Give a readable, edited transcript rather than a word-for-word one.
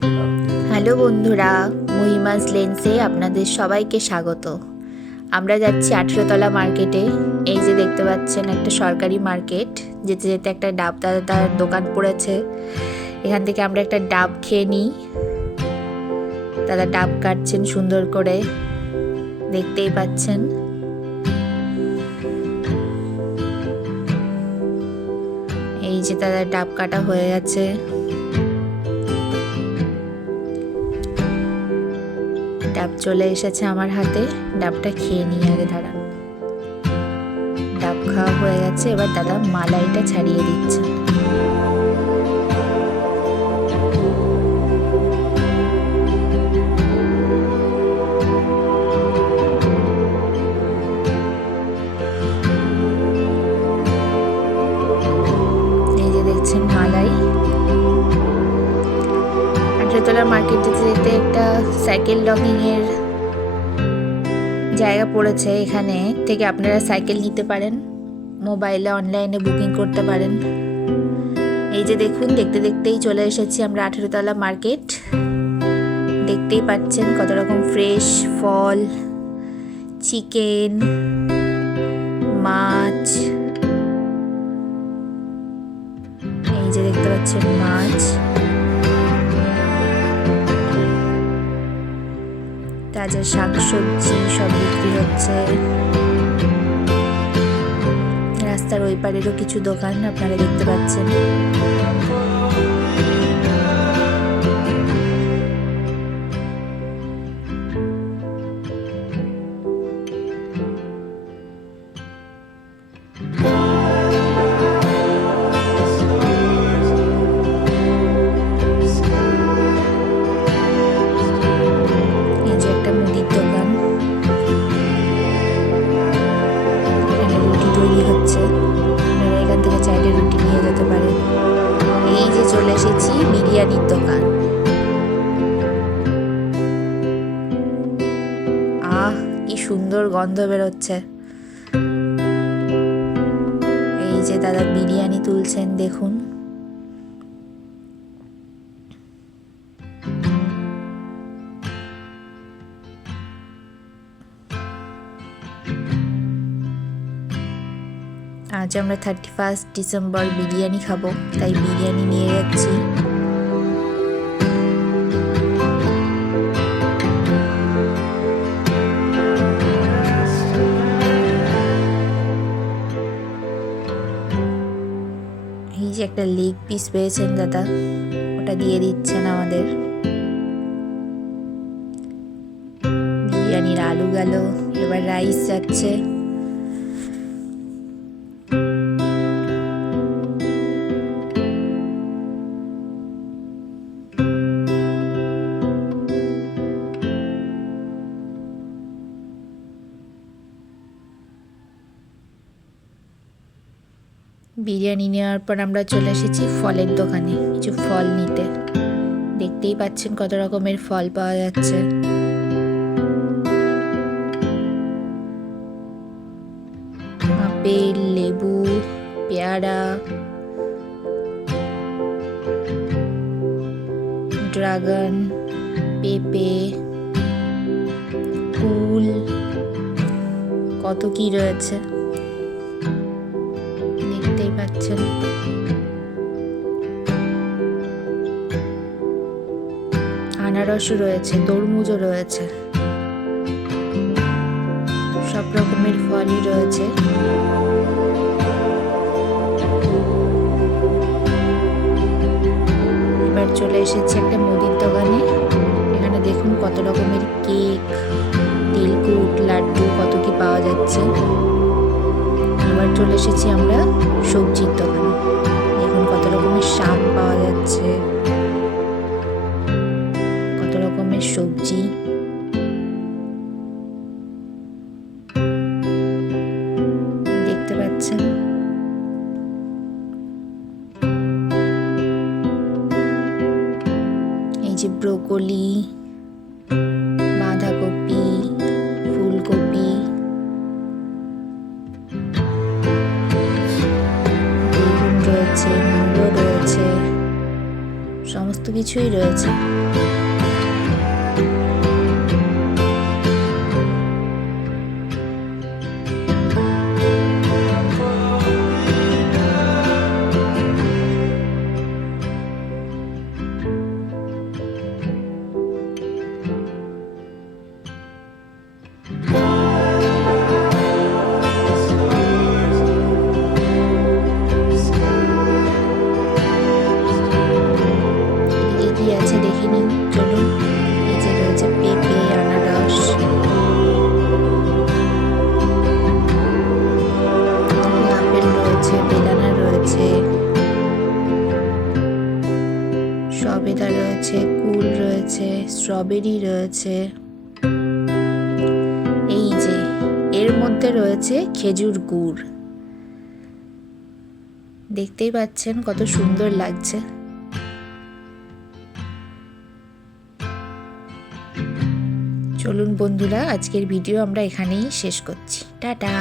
Hello বন্ধুরা, মহিমাস লেন্সে আপনাদের সবাইকে স্বাগত। আমরা যাচ্ছি 18তলা মার্কেটে। এই যে দেখতে পাচ্ছেন একটা সরকারি মার্কেট, যেতে যেতে একটা ডাব দাদার দোকান পড়েছে। এখান থেকে আমরা একটা ডাব খেয়ে নিই। দাদা ডাব কাটছেন সুন্দর করে, দেখতেই পাচ্ছেন। এই যে দাদার ডাব কাটা হয়ে গেছে। ডাব চলে এসেছে আমার হাতে, ডাবটা খেয়ে নিয়ে আগে দাঁড়ান। ডাব খাওয়া হয়ে গেছে, এবার দাদা মালাইটা ছাড়িয়ে দিচ্ছেন। এই যে দেখছেন মালাই। 18তলা মার্কেট যেতে যেতে একটা সাইকেল লকিং এর জায়গা পড়েছে। এখানে থেকে আপনারা সাইকেল নিতে পারেন, মোবাইলে অনলাইনে বুকিং করতে পারেন। এই যে দেখুন, দেখতে দেখতেই চলে এসেছি আমরা 18তলা মার্কেট। দেখতেই পাচ্ছেন কত রকম ফ্রেশ ফল, চিকেন, মাছ। এই যে দেখতে পাচ্ছেন মাছ, তাজা শাকসবজি সব বিক্রি হচ্ছে। রাস্তার ওই পারেরও কিছু দোকান আপনারা দেখতে পাচ্ছেন। এই যে একটা মুদির দোকান, এখানে রুটি তৈরি হচ্ছে। আপনারা এখান থেকে চাইলে রুটি নিয়ে যেতে পারেন। এই যে চলে এসেছি বিরিয়ানির দোকান। আহ, কি সুন্দর গন্ধ বেরোচ্ছে। এই যে দাদা বিরিয়ানি তুলছেন, দেখুন। আজ আমরা 31 ডিসেম্বর বিরিয়ানি খাবো, তাই বিরিয়ানি নিয়ে যাচ্ছি। এই যে একটা লেগ পিস পেয়েছেন দাদা, ওটা দিয়ে দিচ্ছেন আমাদের। বিরিয়ানির আলু গেল, এবার রাইস যাচ্ছে। বিরিয়ানি নেওয়ার পর আমরা চলে এসেছি ফলের দোকানে কিছু ফল নিতে। দেখতেই পাচ্ছেন কত রকমের ফল পাওয়া যাচ্ছে। আপেল, লেবু, পেয়ারা, ড্রাগন, পেঁপে, কুল, কত কি রয়েছে দেখতেই পাচ্ছেন। আনারসও রয়েছে, তরমুজও রয়েছে, সব রকমের ফলই রয়েছে। এবার চলে এসেছি একটা মুদির দোকানে। এখানে দেখুন কত রকমের কেক, তিলকুট, লাড্ডু, কত কি পাওয়া যাচ্ছে। এবার চলে এসেছি আমরা সবজির দোকানে। দেখুন কত রকমের শাক পাওয়া যাচ্ছে, কত রকমের সবজি। দেখতে পাচ্ছেন। এই যে ব্রোকলি, বাঁধাকপি, ফুলকপি, বেগুন রয়েছে, মূলো রয়েছে, সমস্ত কিছুই রয়েছে। কি আছে দেখে নিন, চলুন। এই যে রয়েছে পেঁপে, আনারস, আপেল রয়েছে, বেদানা রয়েছে, সবেদা রয়েছে, কুল রয়েছে, স্ট্রবেরি রয়েছে। এই যে এর মধ্যে রয়েছে খেজুর গুড়। দেখতেই পাচ্ছেন কত সুন্দর লাগছে। চলুন বন্ধুরা, আজকের ভিডিও আমরা এখানেই শেষ করছি। টাটা।